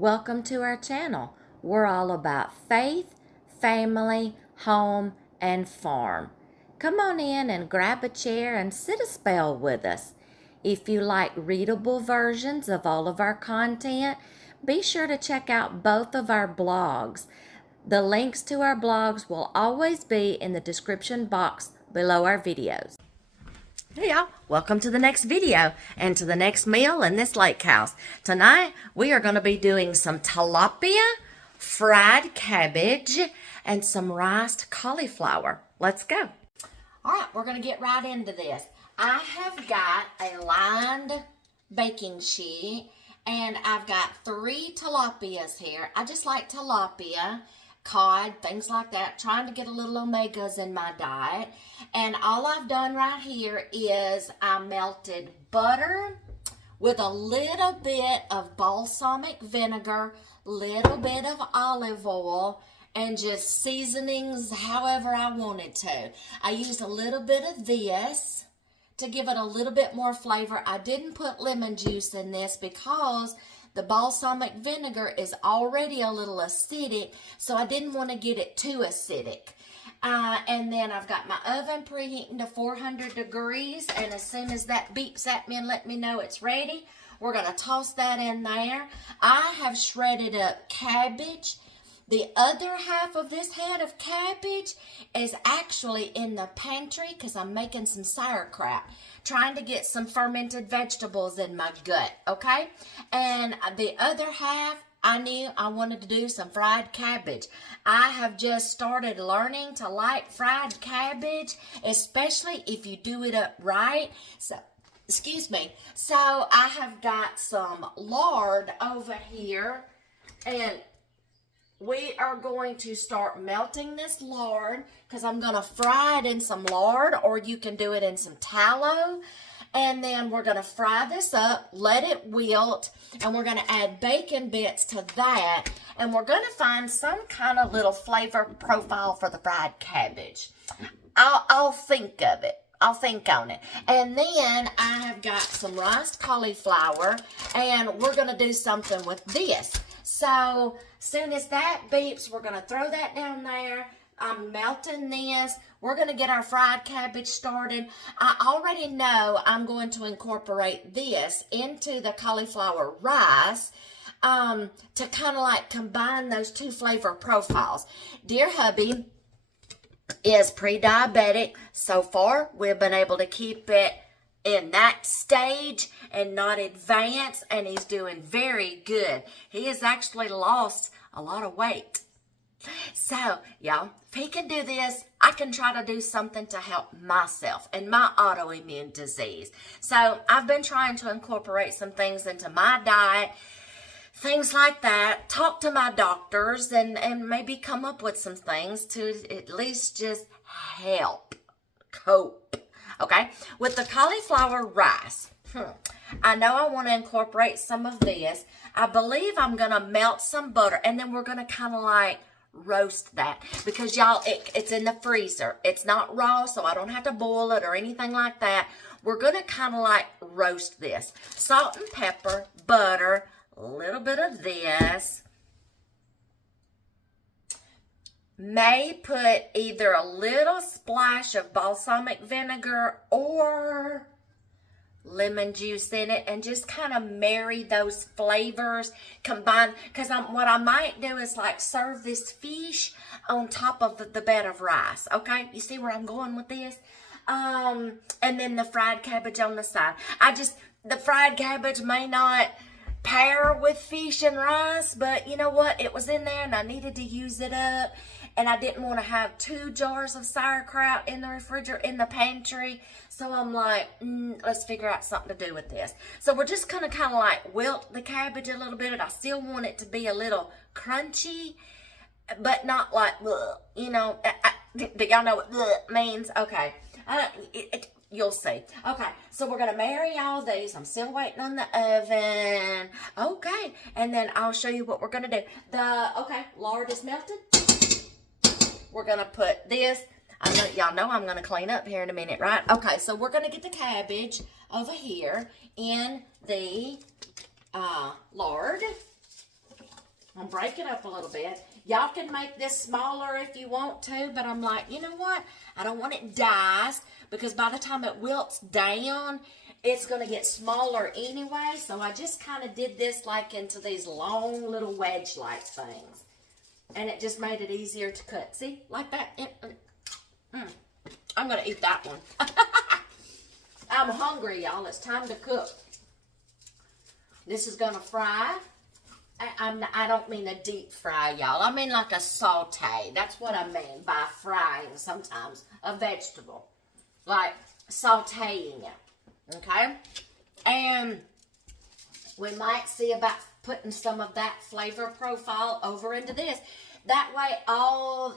Welcome to our channel. We're all about faith, family, home, and farm. Come on in and grab a chair and sit a spell with us. If you like readable versions of all of our content, be sure to check out both of our blogs. The links to our blogs will always be in the description box below our videos. Hey y'all, welcome to the next video and to the next meal in this lake house. Tonight we are going to be doing some tilapia, fried cabbage, and some riced cauliflower. Let's go. Alright, we're going to get right into this. I have got a lined baking sheet and I've got 3 tilapias here. I just like tilapia, cod, things like that, trying to get a little omegas in my diet. And all I've done right here is I melted butter with a little bit of balsamic vinegar, little bit of olive oil, and just seasonings however I wanted to. I used a little bit of this to give it a little bit more flavor. I didn't put lemon juice in this because the balsamic vinegar is already a little acidic, so I didn't want to get it too acidic. And then I've got my oven preheating to 400 degrees, and as soon as that beeps at me and let me know it's ready, we're going to toss that in there. I have shredded up cabbage. The other half of this head of cabbage is actually in the pantry because I'm making some sauerkraut, trying to get some fermented vegetables in my gut, okay? And the other half, I knew I wanted to do some fried cabbage. I have just started learning to like fried cabbage, especially if you do it up right. So, excuse me. So I have got some lard over here, and we are going to start melting this lard because I'm going to fry it in some lard, or you can do it in some tallow. And then we're going to fry this up, let it wilt, and we're going to add bacon bits to that. And we're going to find some kind of little flavor profile for the fried cabbage. I'll think of it. I'll think on it. And then I have got some riced cauliflower, and we're going to do something with this. So, soon as that beeps, we're going to throw that down there. I'm melting this. We're going to get our fried cabbage started. I already know I'm going to incorporate this into the cauliflower rice to kind of like combine those two flavor profiles. Dear hubby is pre-diabetic. So far, we've been able to keep it in that stage and not advanced, and he's doing very good. He has actually lost a lot of weight. So, y'all, if he can do this, I can try to do something to help myself and my autoimmune disease. So, I've been trying to incorporate some things into my diet, things like that, talk to my doctors, and maybe come up with some things to at least just help cope. Okay, with the cauliflower rice, I know I want to incorporate some of this. I believe I'm going to melt some butter, and then we're going to kind of like roast that because y'all, it's in the freezer. It's not raw, so I don't have to boil it or anything like that. We're going to kind of like roast this. Salt and pepper, butter, a little bit of this. May put either a little splash of balsamic vinegar or lemon juice in it and just kind of marry those flavors, combine, because what I might do is like serve this fish on top of the bed of rice, okay? You see where I'm going with this? And then the fried cabbage on the side. The fried cabbage may not pair with fish and rice, but you know what? It was in there and I needed to use it up. And I didn't want to have 2 jars of sauerkraut in the refrigerator, in the pantry. So I'm like, let's figure out something to do with this. So we're just going to kind of like wilt the cabbage a little bit. I still want it to be a little crunchy, but not like, you know, do y'all know what means? Okay. You'll see. Okay, so we're going to marry all these. I'm still waiting on the oven. Okay, and then I'll show you what we're going to do. Okay, lard is melted. We're going to put this. Y'all know I'm going to clean up here in a minute, right? Okay, so we're going to get the cabbage over here in the lard. I'm gonna break it up a little bit. Y'all can make this smaller if you want to, but I'm like, you know what? I don't want it diced because by the time it wilts down, it's gonna get smaller anyway. So I just kind of did this like into these long little wedge-like things. And it just made it easier to cut. See, like that. I'm gonna eat that one. I'm hungry, y'all. It's time to cook. This is gonna fry. I don't mean a deep fry, y'all. I mean like a saute. That's what I mean by frying sometimes a vegetable. Like sauteing it. Okay? And we might see about putting some of that flavor profile over into this. That way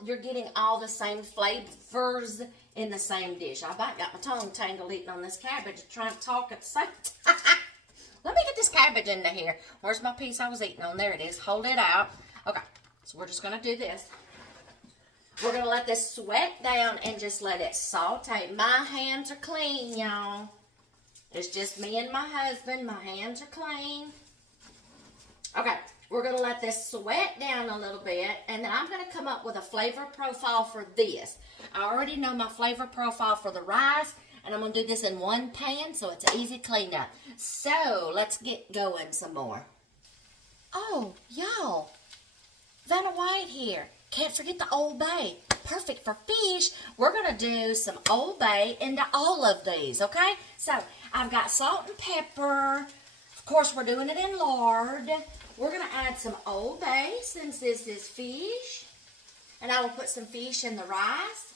you're getting all the same flavors in the same dish. I about got my tongue tangled eating on this cabbage trying to talk at the same time. Let me get this cabbage into here. Where's my piece I was eating on? There it is. Hold it out. Okay, so we're just going to do this. We're going to let this sweat down and just let it saute. My hands are clean, y'all. It's just me and my husband. My hands are clean. Okay, we're going to let this sweat down a little bit, and then I'm going to come up with a flavor profile for this. I already know my flavor profile for the rice, and I'm going to do this in one pan, so it's an easy cleanup. So, let's get going some more. Oh, y'all, Vanna White here. Can't forget the Old Bay. Perfect for fish. We're going to do some Old Bay into all of these, okay? So, I've got salt and pepper. Of course, we're doing it in lard. We're going to add some Old Bay since this is fish. And I will put some fish in the rice.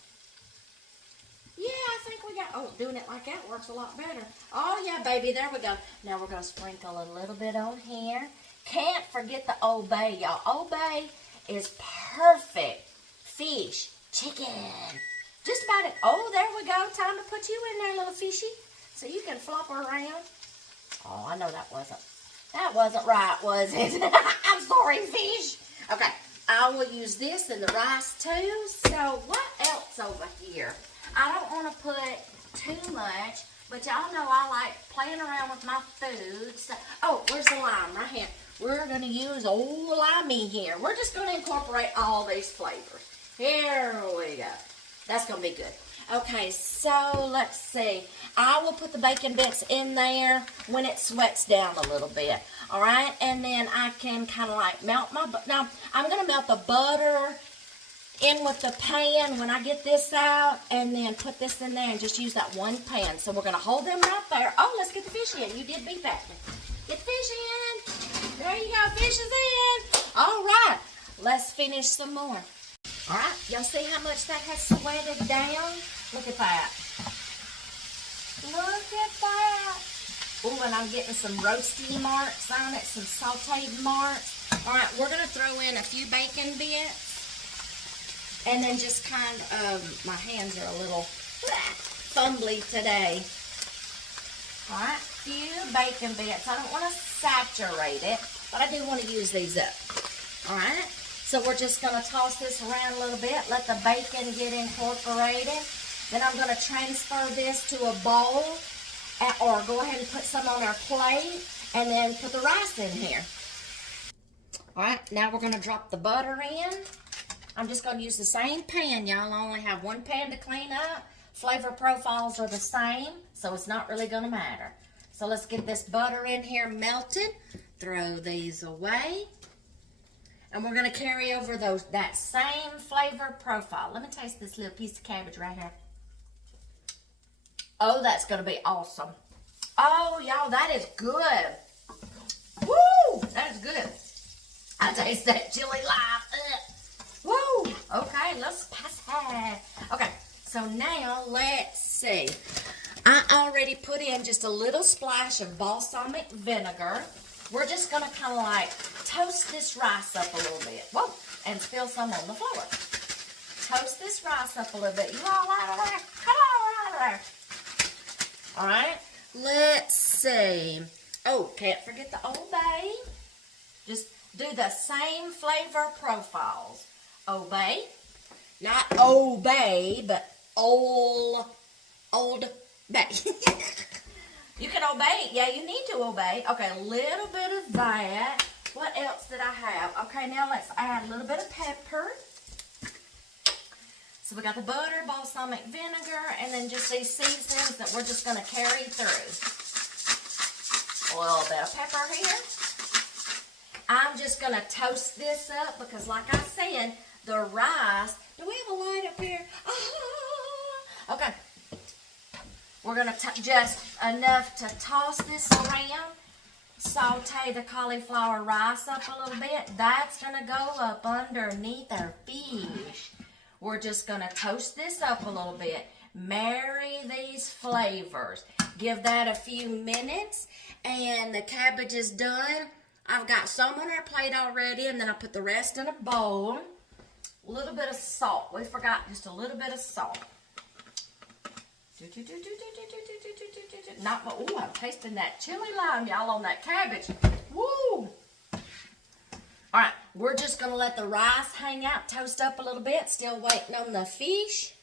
Yeah, I think we got, doing it like that works a lot better. Oh, yeah, baby, there we go. Now we're going to sprinkle a little bit on here. Can't forget the Old Bay, y'all. Old Bay is perfect fish, chicken. Just about it. Oh, there we go. Time to put you in there, little fishy, so you can flop around. Oh, I know that wasn't right, was it? I'm sorry, fish. Okay, I will use this in the rice, too. So what else over here? I don't want to put too much, but y'all know I like playing around with my food. So, where's the lime? Right here. We're going to use old limey here. We're just going to incorporate all these flavors. Here we go. That's going to be good. Okay, so let's see. I will put the bacon bits in there when it sweats down a little bit. All right, and then I can kind of like melt my butter. Now, I'm going to melt the butter in with the pan when I get this out, and then put this in there and just use that one pan. So we're going to hold them right there. Oh, let's get the fish in. You did beat that. Get the fish in. There you go. Fish is in. All right. Let's finish some more. All right. Y'all see how much that has sweated down? Look at that. Look at that. Oh, and I'm getting some roasty marks on it, some sauteed marks. All right. We're going to throw in a few bacon bits. And then just kind of, my hands are a little fumbly today. All right, few bacon bits. I don't want to saturate it, but I do want to use these up. All right, so we're just going to toss this around a little bit, let the bacon get incorporated. Then I'm going to transfer this to a bowl, or go ahead and put some on our plate, and then put the rice in here. All right, now we're going to drop the butter in. I'm just going to use the same pan, y'all. I only have one pan to clean up. Flavor profiles are the same, so it's not really going to matter. So let's get this butter in here melted. Throw these away. And we're going to carry over that same flavor profile. Let me taste this little piece of cabbage right here. Oh, that's going to be awesome. Oh, y'all, that is good. Woo! That is good. I taste that chili lime. Woo! Okay, let's pass that. Okay, so now let's see. I already put in just a little splash of balsamic vinegar. We're just going to kind of like toast this rice up a little bit. Whoa! And spill some on the floor. Toast this rice up a little bit. You all right over there? Come on over there. All right, let's see. Oh, can't forget the Old Bay. Just do the same flavor profiles. Old Bay, not Old Bay, but Old Bay. You can obey. Yeah, you need to obey. Okay, a little bit of that. What else did I have? Okay, now let's add a little bit of pepper. So we got the butter, balsamic vinegar, and then just these seasonings that we're just going to carry through. A little bit of pepper here. I'm just going to toast this up because, like I said, the rice. Do we have a light up here? Ah, okay. We're going to just enough to toss this around. Saute the cauliflower rice up a little bit. That's going to go up underneath our fish. We're just going to toast this up a little bit. Marry these flavors. Give that a few minutes. And the cabbage is done. I've got some on our plate already. And then I put the rest in a bowl. A little bit of salt. We forgot just a little bit of salt. Oh, I'm tasting that chili lime, y'all, on that cabbage. Woo! All right, we're just going to let the rice hang out, toast up a little bit. Still waiting on the fish.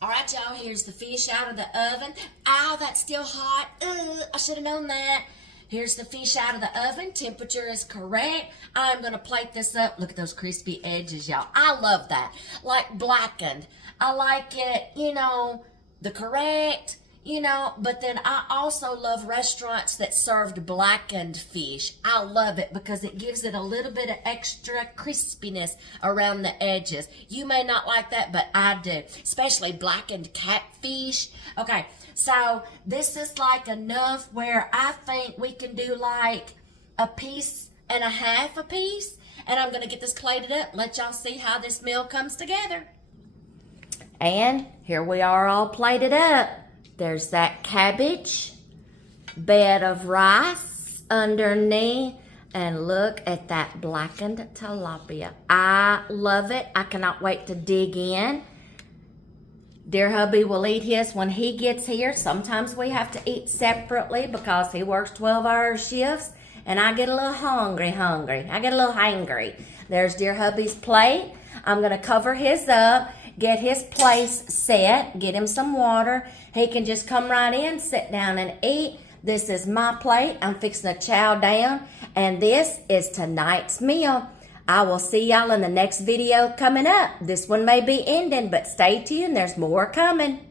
All right, y'all, here's the fish out of the oven. Ow, that's still hot. I should have known that. Here's the fish out of the oven. Temperature is correct. I'm going to plate this up. Look at those crispy edges, y'all. I love that. Like blackened. I like it, you know, the correct, you know, but then I also love restaurants that served blackened fish. I love it because it gives it a little bit of extra crispiness around the edges. You may not like that, but I do, especially blackened catfish. Okay, so this is like enough where I think we can do like a piece and a half a piece, and I'm going to get this plated up and let y'all see how this meal comes together. And here we are all plated up. There's that cabbage, bed of rice underneath, and look at that blackened tilapia. I love it. I cannot wait to dig in. Dear hubby will eat his when he gets here. Sometimes we have to eat separately because he works 12-hour shifts, and I get a little hungry. I get a little hangry. There's dear hubby's plate. I'm going to cover his up. Get his place set, get him some water. He can just come right in, sit down and eat. This is my plate. I'm fixing to chow down. And this is tonight's meal. I will see y'all in the next video coming up. This one may be ending, but stay tuned. There's more coming.